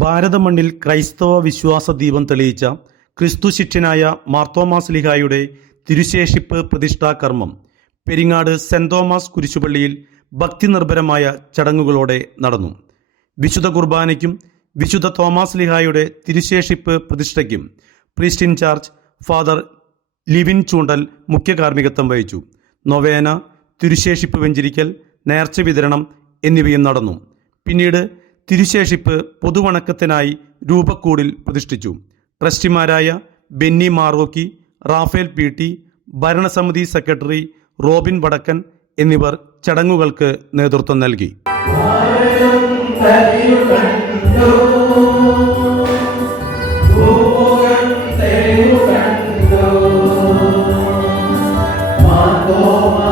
ഭാരതമണ്ണിൽ ക്രൈസ്തവ വിശ്വാസ ദീപം തെളിയിച്ച ക്രിസ്തു ശിഷ്യനായ മാർത്തോമാസ് ലിഹായുടെ തിരുശേഷിപ്പ് പ്രതിഷ്ഠാ കർമ്മം പെരിങ്ങാട് സെന്റ് തോമസ് കുരിശുപള്ളിയിൽ ഭക്തി നിർഭരമായ ചടങ്ങുകളോടെ നടന്നു. വിശുദ്ധ കുർബാനയ്ക്കും വിശുദ്ധ തോമസ് ലിഹായുടെ തിരുശേഷിപ്പ് പ്രതിഷ്ഠയ്ക്കും priest in charge father Livin Choondal മുഖ്യ കാർമ്മികത്വം വഹിച്ചു. നൊവേന തിരുശേഷിപ്പ് വെഞ്ചിരിക്കൽ നേർച്ച വിതരണം എന്നിവയും നടന്നു. പിന്നീട് തിരുശേഷിപ്പ് പൊതുവണക്കത്തിനായി രൂപക്കൂടിൽ പ്രതിഷ്ഠിച്ചു ട്രസ്റ്റിമാരായ ബെന്നി മാറോക്കി റാഫേൽ പി ടി ഭരണസമിതി സെക്രട്ടറി റോബിൻ വടക്കൻ എന്നിവർ ചടങ്ങുകൾക്ക് നേതൃത്വം നൽകി Oh, my.